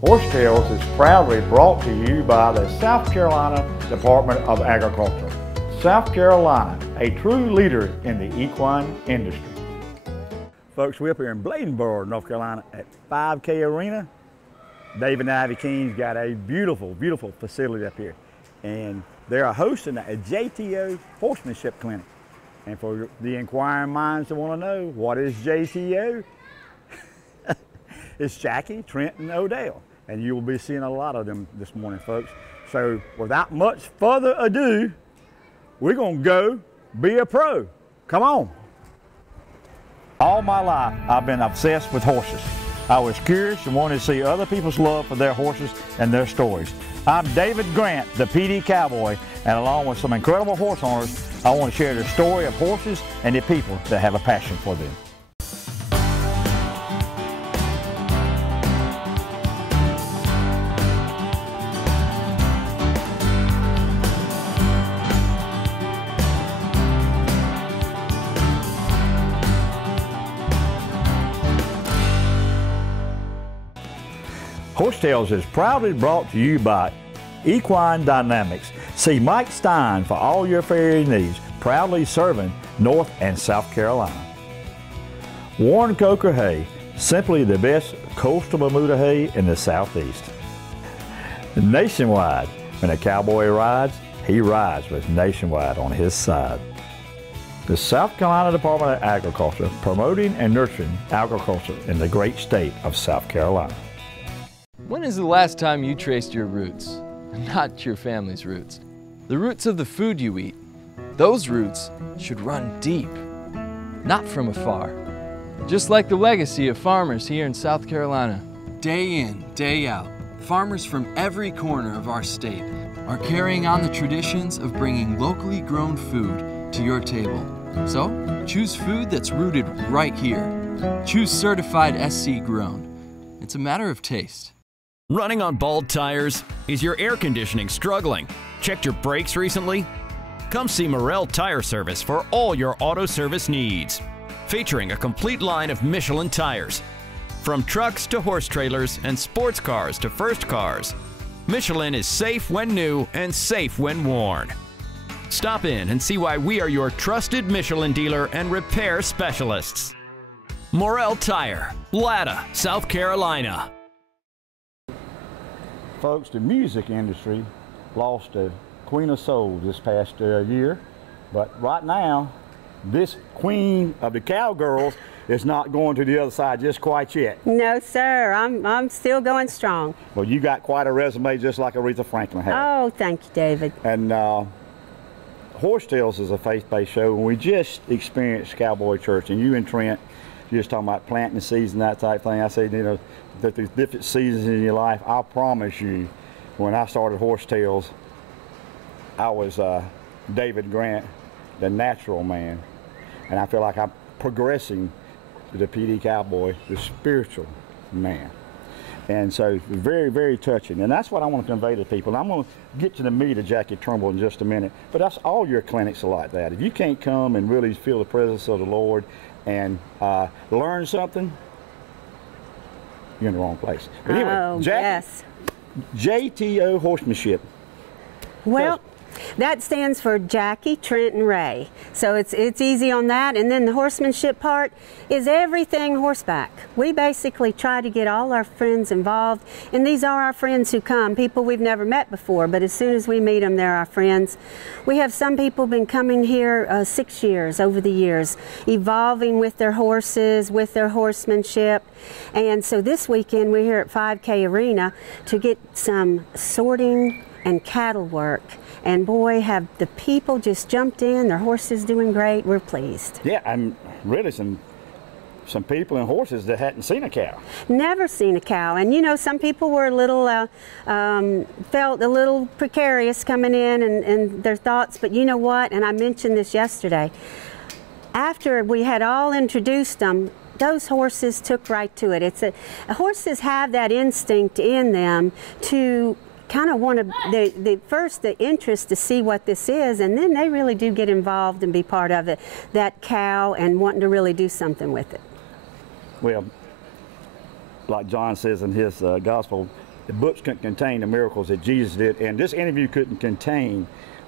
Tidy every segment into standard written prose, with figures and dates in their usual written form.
Horsetails is proudly brought to you by the South Carolina Department of Agriculture. South Carolina, a true leader in the equine industry. Folks, we're up here in Bladenboro, North Carolina at 5K Arena. Dave and Ivy King's got a beautiful, beautiful facility up here. And they're hosting a JTO horsemanship clinic. And for the inquiring minds that want to know, what is JTO? It's Jackie, Trent, and Odell. And you will be seeing a lot of them this morning, folks. So without much further ado, we're gonna go be a pro. Come on. All my life, I've been obsessed with horses. I was curious and wanted to see other people's love for their horses and their stories. I'm David Grant, the PD Cowboy, and along with some incredible horse owners, I want to share the story of horses and the people that have a passion for them. Horsetails is proudly brought to you by Equine Dynamics. See Mike Stein for all your farrier needs, proudly serving North and South Carolina. Warren Coker Hay, simply the best coastal Bermuda hay in the Southeast. Nationwide, when a cowboy rides, he rides with Nationwide on his side. The South Carolina Department of Agriculture, promoting and nurturing agriculture in the great state of South Carolina. When is the last time you traced your roots? Not your family's roots. The roots of the food you eat. Those roots should run deep, not from afar. Just like the legacy of farmers here in South Carolina. Day in, day out, farmers from every corner of our state are carrying on the traditions of bringing locally grown food to your table. So, choose food that's rooted right here. Choose certified SC grown. It's a matter of taste. Running on bald tires? Is your air conditioning struggling? Checked your brakes recently? Come see Morrell Tire Service for all your auto service needs. Featuring a complete line of Michelin tires. From trucks to horse trailers and sports cars to first cars. Michelin is safe when new and safe when worn. Stop in and see why we are your trusted Michelin dealer and repair specialists. Morrell Tire, Latta, South Carolina. Folks, the music industry lost a queen of soul this past year, but right now, this queen of the cowgirls is not going to the other side just quite yet. No, sir. I'm still going strong. Well, you got quite a resume just like Aretha Franklin had. Oh, thank you, David. And Horsetails is a faith-based show, and we just experienced Cowboy Church, and you and Trent, you're just talking about planting the seeds and that type thing. I said, you know, that there's different seasons in your life. I promise you, when I started Horsetails, I was David Grant, the natural man, and I feel like I'm progressing to the PD Cowboy, the spiritual man. And so very, very touching. And that's what I want to convey to people. And I'm going to get to the meat of Jackie Trumbull in just a minute. But that's all your clinics are like that. If you can't come and really feel the presence of the Lord and learn something, you're in the wrong place. But anyway, Jackie, yes. JTO horsemanship. Well, that stands for Jackie, Trent, and Ray. So it's easy on that. And then the horsemanship part is everything horseback. We basically try to get all our friends involved. And these are our friends who come, people we've never met before. But as soon as we meet them, they're our friends. We have some people been coming here 6 years over the years, evolving with their horses, with their horsemanship. And so this weekend we're here at 5K Arena to get some sorting and cattle work. And boy, have the people just jumped in, their horses doing great, we're pleased. Yeah, and really some people and horses that hadn't seen a cow. Never seen a cow. And you know, some people were a little, felt a little precarious coming in and their thoughts, but you know what, and I mentioned this yesterday, after we had all introduced them, those horses took right to it. Horses have that instinct in them to kind of want to, first the interest to see what this is, and then they really do get involved and be part of it, that cow, and wanting to really do something with it. Well, like John says in his gospel, the books couldn't contain the miracles that Jesus did, and this interview couldn't contain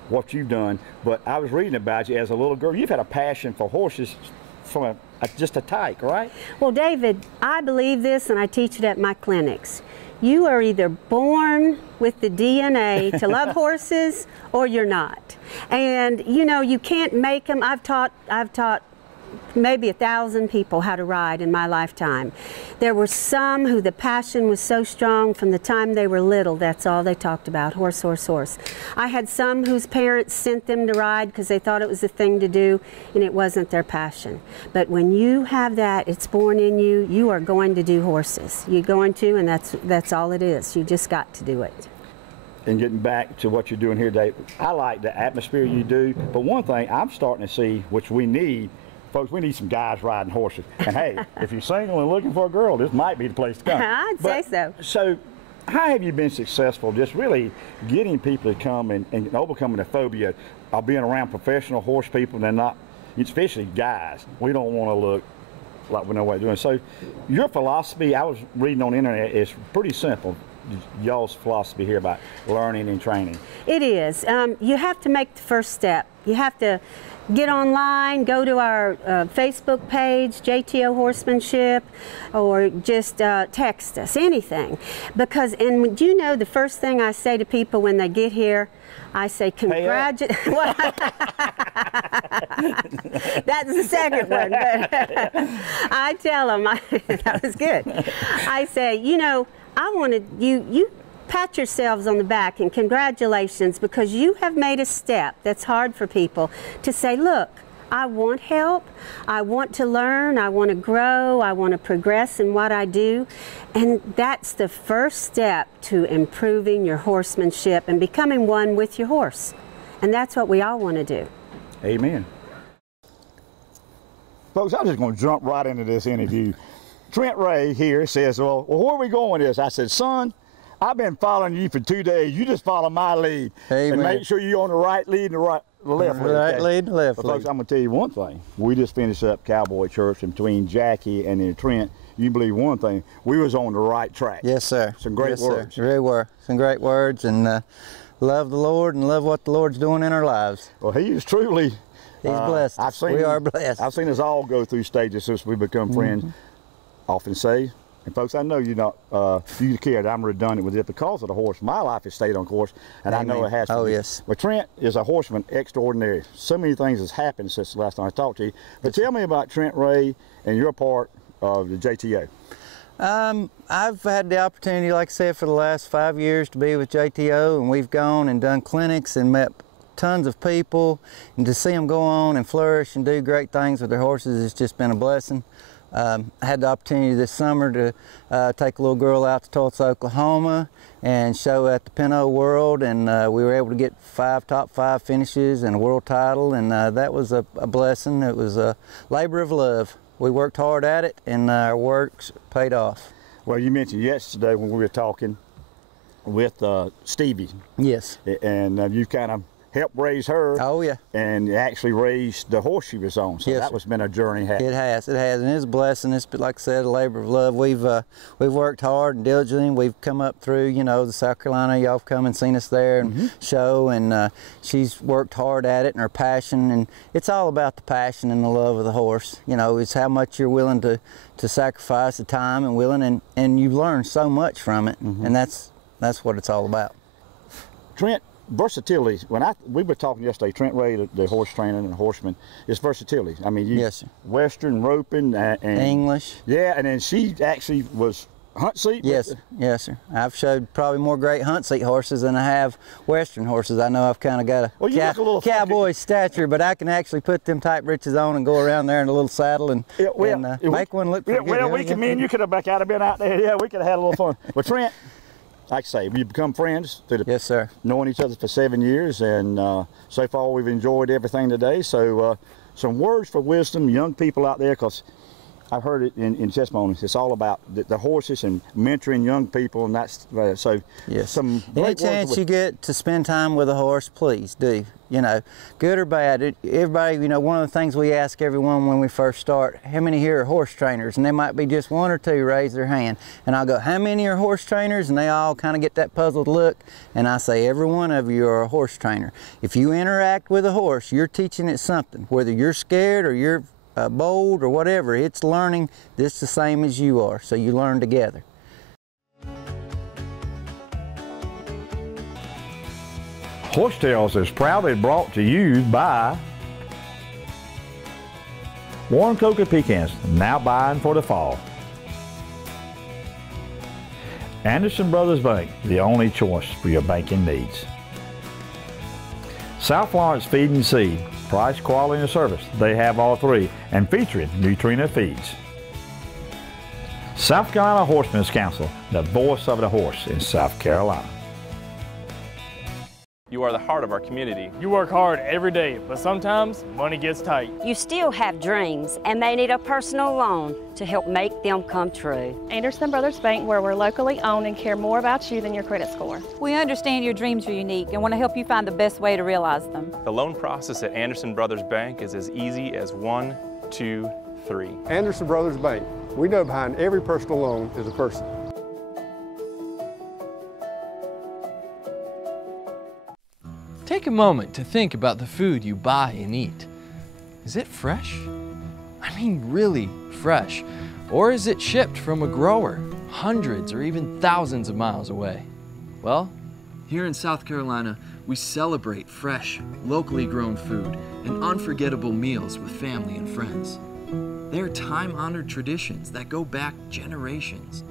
what you've done. But I was reading about you as a little girl. You've had a passion for horses from just a tyke, right? Well, David, I believe this, and I teach it at my clinics. You are either born with the DNA to love horses, or you're not. And you know, you can't make them. I've taught maybe 1,000 people how to ride in my lifetime. There were some who the passion was so strong from the time they were little, that's all they talked about, horse, horse, horse. I had some whose parents sent them to ride because they thought it was the thing to do, and it wasn't their passion. But when you have that, it's born in you, you are going to do horses. You're going to, and that's all it is. You just got to do it. And getting back to what you're doing here, Dave, I like the atmosphere you do, but one thing I'm starting to see, which we need, folks, we need some guys riding horses. And hey, if you're single and looking for a girl, this might be the place to come. I'd say so. So how have you been successful just really getting people to come and overcoming the phobia of being around professional horse people and not, especially guys? We don't want to look like we know what we're doing. So your philosophy, I was reading on the internet, is pretty simple. Y'all's philosophy here about learning and training. It is. You have to make the first step. You have to get online, go to our Facebook page, JTO Horsemanship, or just text us, anything. Because, and you know, the first thing I say to people when they get here, I say, congratulations. That's the second one. But I tell them, that was good. I say, you know, I wanted you pat yourselves on the back and congratulations, because you have made a step that's hard for people to say, look, I want help, I want to learn, I want to grow, I want to progress in what I do. And that's the first step to improving your horsemanship and becoming one with your horse. And that's what we all want to do. Amen. Folks, I'm just going to jump right into this interview. Trent Ray here says, well, where are we going with this? I said, son, I've been following you for 2 days. You just follow my lead. Amen. And make sure you're on the right lead and the left lead. Right lead and left lead. Folks, I'm going to tell you one thing. We just finished up Cowboy Church, and between Jackie and then Trent, you believe one thing, we was on the right track. Yes, sir. Some great words. Sir. Really were. Some great words, and love the Lord and love what the Lord's doing in our lives. Well, he is truly... He's blessed. We are blessed. I've seen us all go through stages since we become friends. Often say, and folks, I know you're not, you care that I'm redundant with it because of the horse. My life has stayed on course, and Amen. I know it has to be. Yes. But Trent is a horseman extraordinary. So many things has happened since the last time I talked to you. But tell me about Trent Ray and your part of the JTO. I've had the opportunity, like I said, for the last 5 years to be with JTO, and we've gone and done clinics and met tons of people, and to see them go on and flourish and do great things with their horses has just been a blessing. I had the opportunity this summer to take a little girl out to Tulsa, Oklahoma, and show at the Pinot World, and we were able to get top five finishes and a world title, and that was a blessing. It was a labor of love. We worked hard at it, and our work's paid off. Well, you mentioned yesterday when we were talking with Stevie. Yes. And you kind of helped raise her. Oh, yeah. And actually raised the horse she was on. So yes, that was been a journey. It has, and it's a blessing. It's, like I said, a labor of love. We've worked hard and diligently. We've come up through, you know, the South Carolina. Y'all have come and seen us there and show, and she's worked hard at it, and her passion, and it's all about the passion and the love of the horse. You know, it's how much you're willing to sacrifice the time and willing, and you learn so much from it, and that's what it's all about. Trent, versatility. We were talking yesterday, Trent Ray, the horse trainer and the horseman, is versatility. I mean, yes, sir. Western roping and English. Yeah, and then she actually was hunt seat. Yes, yes, sir. I've showed probably more great hunt seat horses than I have Western horses. I know I've kind of got a cowboy stature, but I can actually put them tight breeches on and go around there in a little saddle and make one look pretty good. Well, me and you could have been out there. Yeah, we could have had a little fun. But Trent, like I say, we become friends through yes, sir. Knowing each other for 7 years, and so far we've enjoyed everything today. So some words for wisdom, young people out there, because I've heard it in testimonies. It's all about the horses and mentoring young people, and that's so. Yes. Some any chance you get to spend time with a horse, please do. you know, good or bad. Everybody, you know, one of the things we ask everyone when we first start, how many here are horse trainers? And there might be just one or two raise their hand. And I'll go, how many are horse trainers? And they all kind of get that puzzled look. And I say, every one of you are a horse trainer. If you interact with a horse, you're teaching it something. Whether you're scared or you're bold or whatever, it's learning just the same as you are. So you learn together. Horse Tales is proudly brought to you by Warren Coca Pecans, now buying for the fall. Anderson Brothers Bank, the only choice for your banking needs. South Florence Feed and Seed, price, quality, and service. They have all three, and featuring Nutrina Feeds. South Carolina Horsemen's Council, the voice of the horse in South Carolina. You are the heart of our community. You work hard every day, but sometimes money gets tight. You still have dreams and may need a personal loan to help make them come true. Anderson Brothers Bank, where we're locally owned and care more about you than your credit score. We understand your dreams are unique and want to help you find the best way to realize them. The loan process at Anderson Brothers Bank is as easy as 1, 2, 3. Anderson Brothers Bank. We know behind every personal loan is a person. Take a moment to think about the food you buy and eat. Is it fresh? I mean really fresh. Or is it shipped from a grower hundreds or even thousands of miles away? Well, Here in South Carolina, we celebrate fresh, locally grown food and unforgettable meals with family and friends. They are time-honored traditions that go back generations.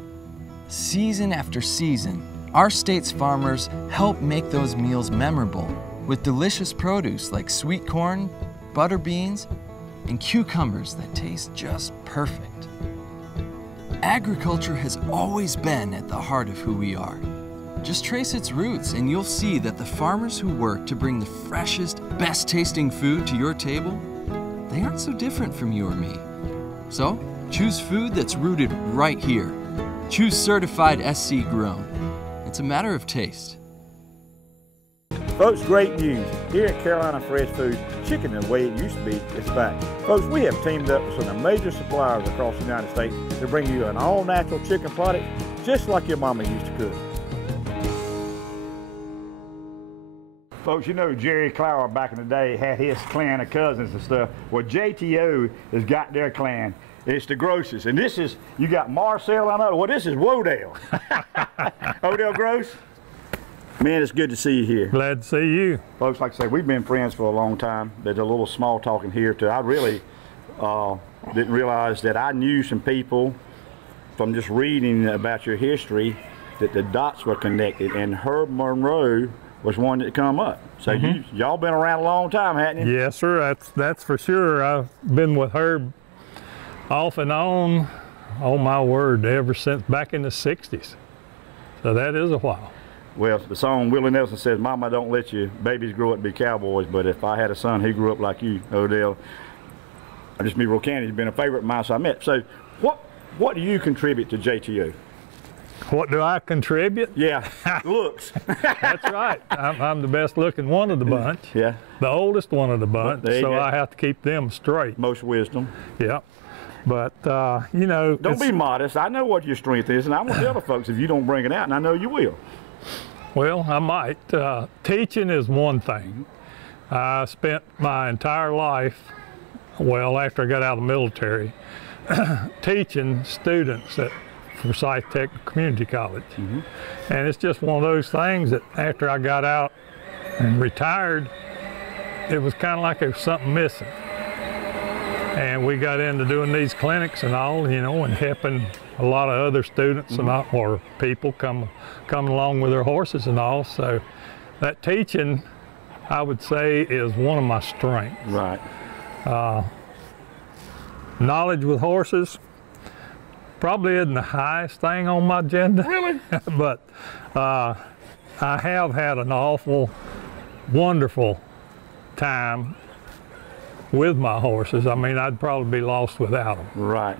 Season after season, our state's farmers help make those meals memorable with delicious produce like sweet corn, butter beans, and cucumbers that taste just perfect. Agriculture has always been at the heart of who we are. Just trace its roots and you'll see that the farmers who work to bring the freshest, best tasting food to your table, they aren't so different from you or me. So, choose food that's rooted right here. Choose certified SC grown. It's a matter of taste. Folks, great news. Here at Carolina Fresh Food, chicken the way it used to be is back. Folks, we have teamed up with some of the major suppliers across the United States to bring you an all-natural chicken product just like your mama used to cook. Folks, you know Jerry Clower back in the day had his clan of cousins and stuff. Well, JTO has got their clan. It's the Grosses. And this is, you got Marcel, I know. Well, this is Wodell. Odell Gross. Man, it's good to see you here. Glad to see you. Folks, like I say, we've been friends for a long time. There's a little small talking here too. I really didn't realize that I knew some people from just reading about your history that the dots were connected, and Herb Monroe was one that come up. So y'all been around a long time, haven't you? Yes, sir. That's for sure. I've been with Herb off and on, oh my word, ever since back in the 60s. So that is a while. Well, the song Willie Nelson says, "Mama, don't let your babies grow up to be cowboys," but if I had a son, he grew up like you, Odell. I just be real candid, you've been a favorite of mine, so I met. So what do you contribute to JTO? What do I contribute? Yeah, looks. That's right. I'm the best looking one of the bunch. Yeah. The oldest one of the bunch, so I have to keep them straight. Most wisdom. Yeah. But, you know. Don't be modest. I know what your strength is, and I want to tell the folks if you don't bring it out, and I know you will. Well, I might. Teaching is one thing. I spent my entire life, well, after I got out of the military, teaching students at Forsyth Tech Community College. And it's just one of those things that after I got out and retired, it was kind of like there was something missing. And we got into doing these clinics and all, you know, and helping a lot of other students and all, or people coming along with their horses and all. So that teaching, I would say, is one of my strengths. Right. Knowledge with horses probably isn't the highest thing on my agenda. Really? But I have had an awful, wonderful time with my horses. I mean, I'd probably be lost without them. Right.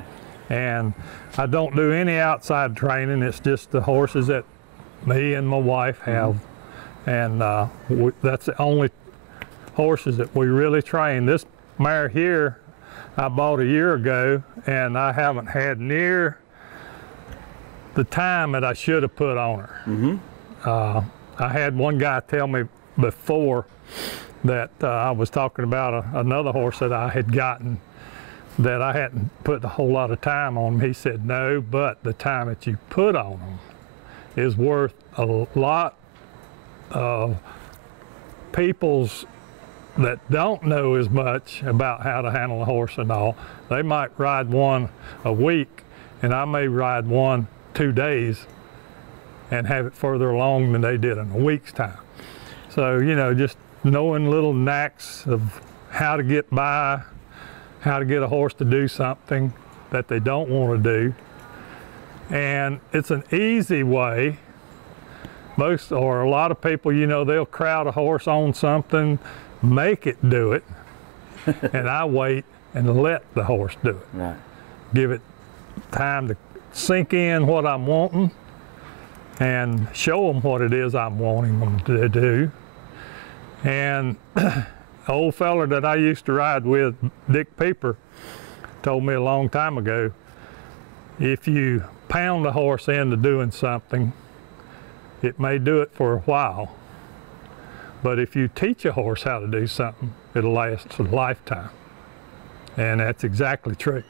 And I don't do any outside training. It's just the horses that me and my wife have. And that's the only horses that we really train. This mare here I bought a year ago, and I haven't had near the time that I should have put on her. I had one guy tell me before that I was talking about another horse that I had gotten that I hadn't put a whole lot of time on him. He said, no, but the time that you put on them is worth a lot of people's that don't know as much about how to handle a horse and all. They might ride one a week, and I may ride one 2 days and have it further along than they did in a week's time. So, you know, just knowing little knacks of how to get by, how to get a horse to do something that they don't want to do. And it's an easy way. Most, or a lot of people, you know, they'll crowd a horse on something, make it do it, and I wait and let the horse do it. Right. Give it time to sink in what I'm wanting and show them what it is I'm wanting them to do. And old fella that I used to ride with, Dick Pieper, told me a long time ago, if you pound a horse into doing something, it may do it for a while, but if you teach a horse how to do something, it'll last a lifetime. And that's exactly true.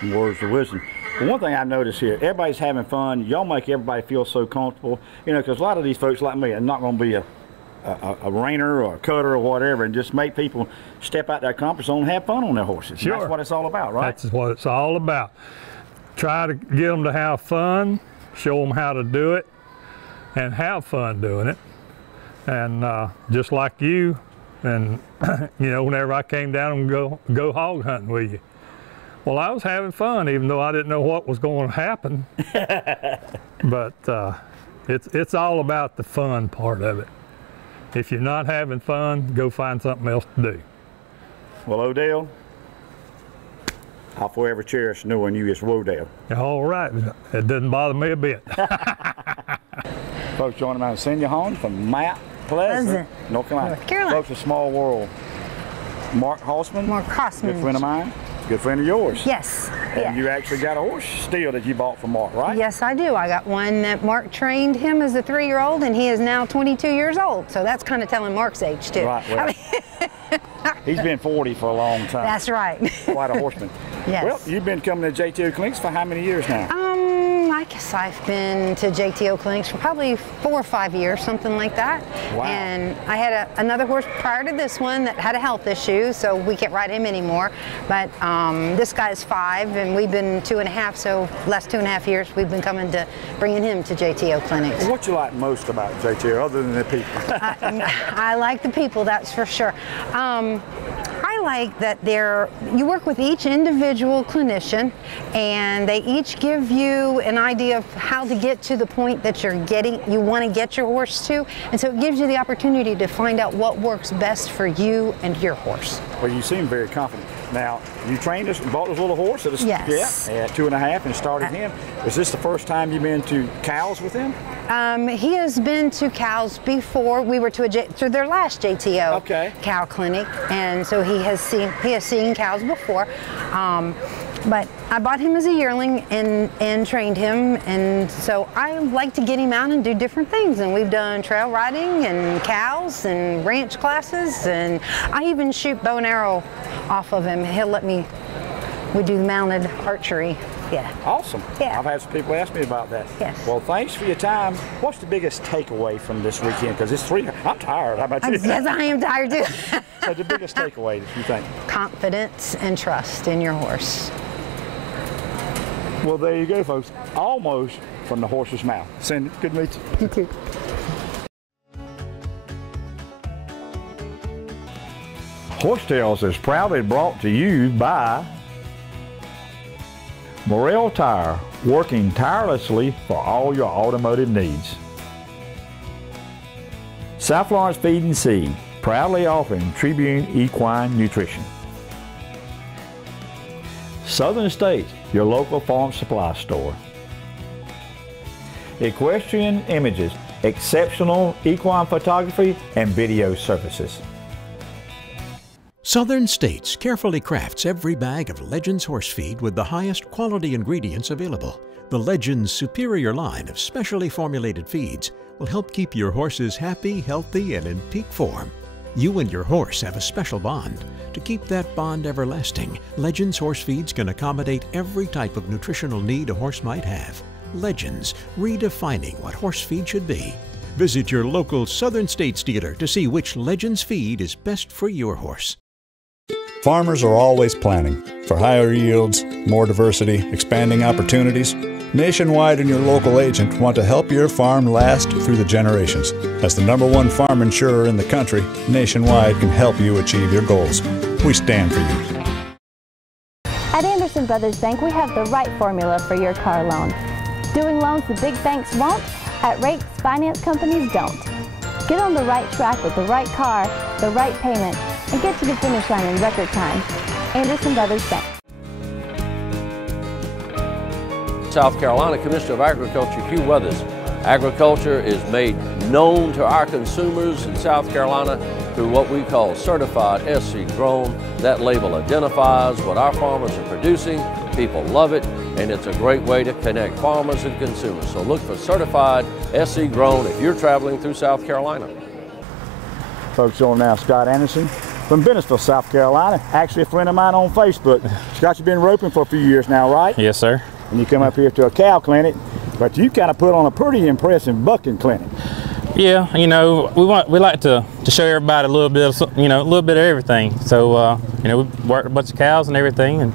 Some words of wisdom. The one thing I've noticed here, everybody's having fun. Y'all make everybody feel so comfortable, you know, because a lot of these folks like me are not going to be a reiner or a cutter or whatever, and just make people step out their comfort zone and have fun on their horses. Sure. And that's what it's all about, right? That's what it's all about. Try to get them to have fun, show them how to do it, and have fun doing it. And just like you, and you know, whenever I came down and go hog hunting with you, well, I was having fun, even though I didn't know what was going to happen. But it's all about the fun part of it. If you're not having fun, go find something else to do. Well, Odell, I'll forever cherish knowing you as Wodell. All right, it doesn't bother me a bit. Folks, joining me on Senior Home from Mount Pleasant, North Carolina. North Carolina. Folks, a small world. Mark Horseman. Mark Horseman. Good friend of mine. Good friend of yours. Yes. And you actually got a horse still that you bought from Mark, right? Yes, I do. I got one that Mark trained him as a 3-year-old, and he is now 22 years old. So that's kind of telling Mark's age, too. Right. Well, he's been 40 for a long time. That's right. Quite a horseman. Yes. Well, you've been coming to JTO clinics for how many years now? I guess I've been to JTO clinics for probably 4 or 5 years, something like that. Wow. And I had another horse prior to this one that had a health issue, so we can't ride him anymore. But this guy's 5, and we've been 2.5, so last 2.5 years we've been coming to bringing him to JTO clinics. What you like most about JTO, other than the people? I like the people, that's for sure. I like that you work with each individual clinician, and they each give you an idea of how to get to the point that you want to get your horse to, and so it gives you the opportunity to find out what works best for you and your horse. Well, you seem very confident. Now, you trained us, bought this little horse at yes. at 2.5 and started him. Is this the first time you've been to cows with him? He has been to cows before. We were to their last JTO cow clinic, and so he has seen cows before. But I bought him as a yearling and trained him, and so I like to get him out and do different things. And we've done trail riding and cows and ranch classes, and I even shoot bow and arrow off of him. He'll let me. We do mounted archery. Yeah. Awesome. Yeah. I've had some people ask me about that. Yes. Well, thanks for your time. What's the biggest takeaway from this weekend? Because it's 3. I'm tired. How about you? Yes, I am tired too. So the biggest takeaway that you think? Confidence and trust in your horse. Well, there you go, folks. Almost from the horse's mouth. Cindy, good to meet you. You too. Horse Tales is proudly brought to you by Morrell Tire, working tirelessly for all your automotive needs. South Florence Feed and Seed, proudly offering Tribune Equine Nutrition. Southern States, your local farm supply store. Equestrian Images, exceptional equine photography and video services. Southern States carefully crafts every bag of Legends horse feed with the highest quality ingredients available. The Legends superior line of specially formulated feeds will help keep your horses happy, healthy, and in peak form. You and your horse have a special bond. To keep that bond everlasting, Legends horse feeds can accommodate every type of nutritional need a horse might have. Legends, redefining what horse feed should be. Visit your local Southern States dealer to see which Legends feed is best for your horse. Farmers are always planning for higher yields, more diversity, expanding opportunities. Nationwide and your local agent want to help your farm last through the generations. As the #1 farm insurer in the country, Nationwide can help you achieve your goals. We stand for you. At Anderson Brothers Bank, we have the right formula for your car loan. Doing loans the big banks won't, at rates finance companies don't. Get on the right track with the right car, the right payment, and get to the finish line in record time. Anderson Brothers Bank. South Carolina Commissioner of Agriculture Hugh Weathers. Agriculture is made known to our consumers in South Carolina through what we call certified SC grown. That label identifies what our farmers are producing. People love it, and it's a great way to connect farmers and consumers. So look for certified SC grown if you're traveling through South Carolina. Folks, on now Scott Anderson from Bennisville, South Carolina. Actually a friend of mine on Facebook. Scott, you've been roping for a few years now, right? Yes, sir. And you come up here to a cow clinic, but you kind of put on a pretty impressive bucking clinic. Yeah, you know, we like to show everybody a little bit of, a little bit of everything. So, we worked a bunch of cows and everything, and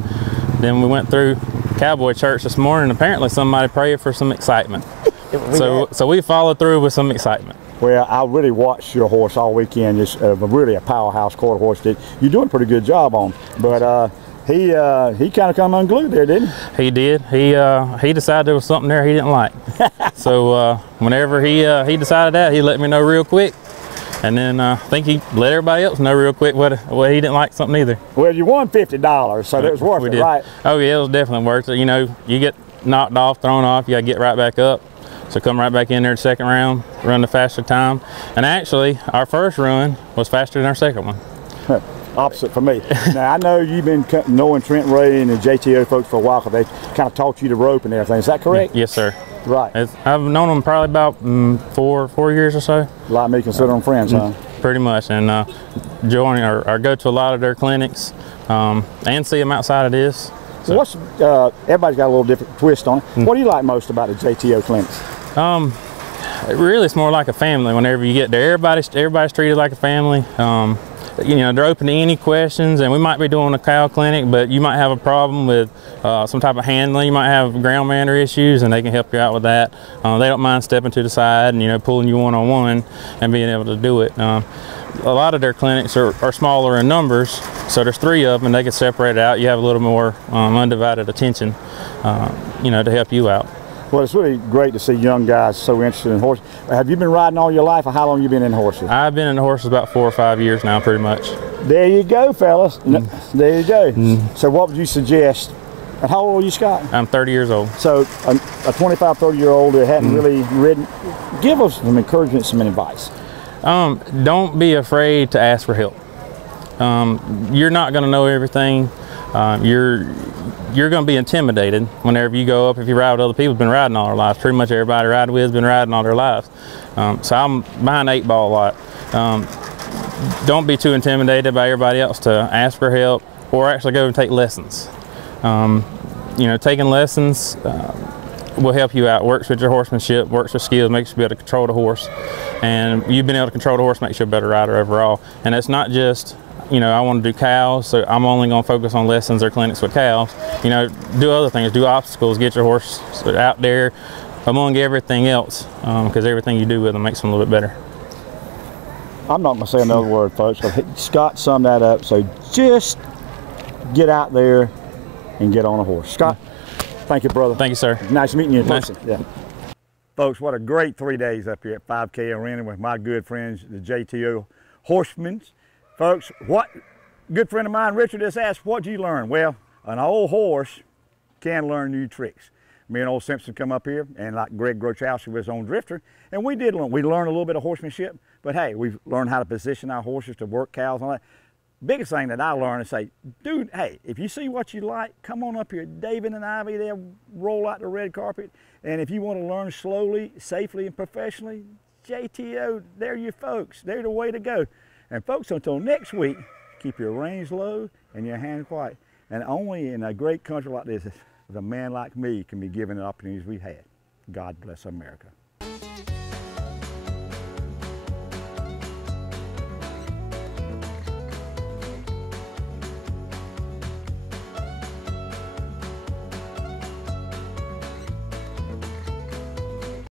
then we went through cowboy church this morning, and apparently somebody prayed for some excitement. So we followed through with some excitement. Well, I really watched your horse all weekend. Just really a powerhouse quarter horse. You're doing a pretty good job on, but he kind of come unglued there, didn't he? He did. He decided there was something there he didn't like. So whenever he decided that, he let me know real quick. And then I think he let everybody else know real quick what he didn't like something either. Well, you won $50, so that was worth it, right? Oh yeah, it was definitely worth it. You know, you get knocked off, thrown off, you got to get right back up. So come right back in there the second round, run the faster time. And actually, our first run was faster than our second one. Opposite for me. Now, I know you've been knowing Trent Ray and the JTO folks for a while, because they kind of taught you to rope and everything. Is that correct? Yes, sir. Right. I've known them probably about 4 years or so. Like me, consider them friends, huh? Pretty much, and join or go to a lot of their clinics and see them outside of this. So. What's everybody's got a little different twist on it. What do you like most about the JTO clinics? Really, it's more like a family. Whenever you get there, everybody's treated like a family. They're open to any questions, and we might be doing a cow clinic, but you might have a problem with some type of handling. You might have ground manner issues, and they can help you out with that. They don't mind stepping to the side and pulling you one-on-one and being able to do it. A lot of their clinics are smaller in numbers, so there's 3 of them, and they can separate it out. You have a little more undivided attention, to help you out. Well, it's really great to see young guys so interested in horses. Have you been riding all your life, or how long have you been in horses? I've been in horses about 4 or 5 years now, pretty much. There you go, fellas. There you go. So what would you suggest? And how old are you, Scott? I'm 30 years old. So a 25, 30-year-old that hadn't really ridden, give us some encouragement, some advice. Don't be afraid to ask for help. You're not going to know everything. You're going to be intimidated whenever you go up. If you ride with other people who've been riding all their lives, pretty much everybody I ride with has been riding all their lives. So I'm behind the 8 ball a lot. Don't be too intimidated by everybody else to ask for help, or actually go and take lessons. Taking lessons will help you out. Works with your horsemanship, works with skills, makes you be able to control the horse. And you being able to control the horse makes you a better rider overall. And it's not just, I want to do cows, so I'm only going to focus on lessons or clinics with cows. Do other things, do obstacles, get your horse out there among everything else, because everything you do with them makes them a little bit better. I'm not going to say another word, folks, because Scott summed that up. So just get out there and get on a horse. Scott, thank you, brother. Thank you, sir. Nice meeting you in person. Yeah. Folks, what a great 3 days up here at 5K Arena with my good friends, the JTO Horsemen. Folks, what good friend of mine, Richard, just asked, what did you learn? Well, an old horse can learn new tricks. Me and old Simpson come up here, and like Greg Grochowski was on Drifter, and we did learn. We learned a little bit of horsemanship, but hey, we've learned how to position our horses to work cows and all that. biggest thing that I learned is say, dude, hey, if you see what you like, come on up here. David and Ivy, they'll roll out the red carpet. And if you want to learn slowly, safely, and professionally, JTO, they're your folks. They're the way to go. And folks, until next week, keep your reins low and your hands quiet. And only in a great country like this, a man like me can be given the opportunities we had. God bless America.